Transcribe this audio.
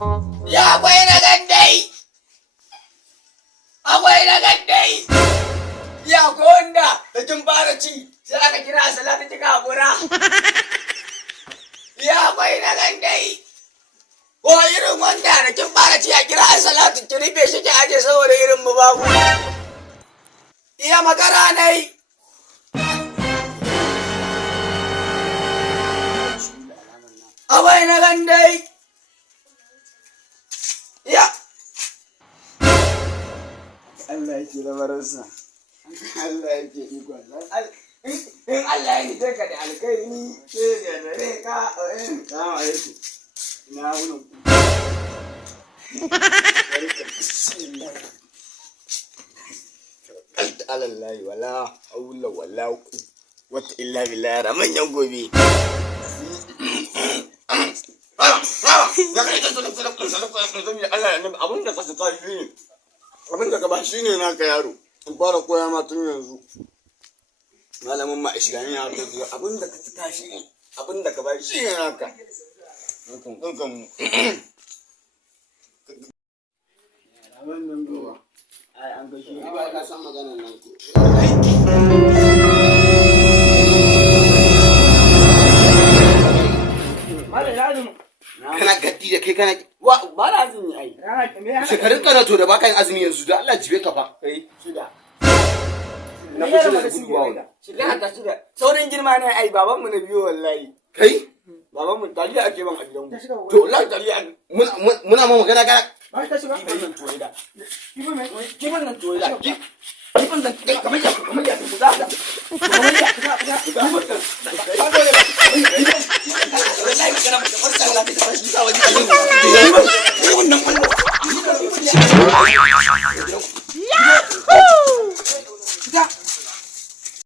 Ya akwai na gandai. Akwai na gandai. Ya akwai wanda da kin fara ci sai aka kira salatu kika hakura. Ya akwai na gandai. Ko irin wanda da kin fara ci a kira salatu ki rufe shi ki aje saboda irin mu babu. Iya makara nai. Akwai na gandai. Ya. Allah yake lamarinsa. Allah yake ikon. In Allah ya nike ka da alkairi sai ka salamu alaikum. Ina wunin ku. Alallahi wala haula wala quwwata illa billah ramanyan gobe. Abinda ka saka shi ne, abinda ka ba shi ne naka yaro. In fara koya ma tun yanzu. Malamin ma ishirin ya kai abinda ka saka shi ne, abinda ka ba shi ne naka. Kankan mu. Wannan gowa. Ai an ga shi ba ka san maganar nan ko. Kana gaddi da kai kana ba na azumi ai. Shekarun kana to da baka yin azumi yanzu da Allah jibe ka fa. Kai shida. Na kusa da gudu ba wannan. Shida ta shida. Saurin girma ne ai baban mu na biyo wallahi. Kai? Baban mu taliya ake ban a gidan mu. To wallahi taliya muna ma magana kana. Ba ta shiga. Kiban nan toyi da. Kiban nan toyi da. Kiban nan kai kamar ya kamar ya ku za ka. Kamar ya ku za ka. Wallahi kana da farsa Allah ta fashi sa wani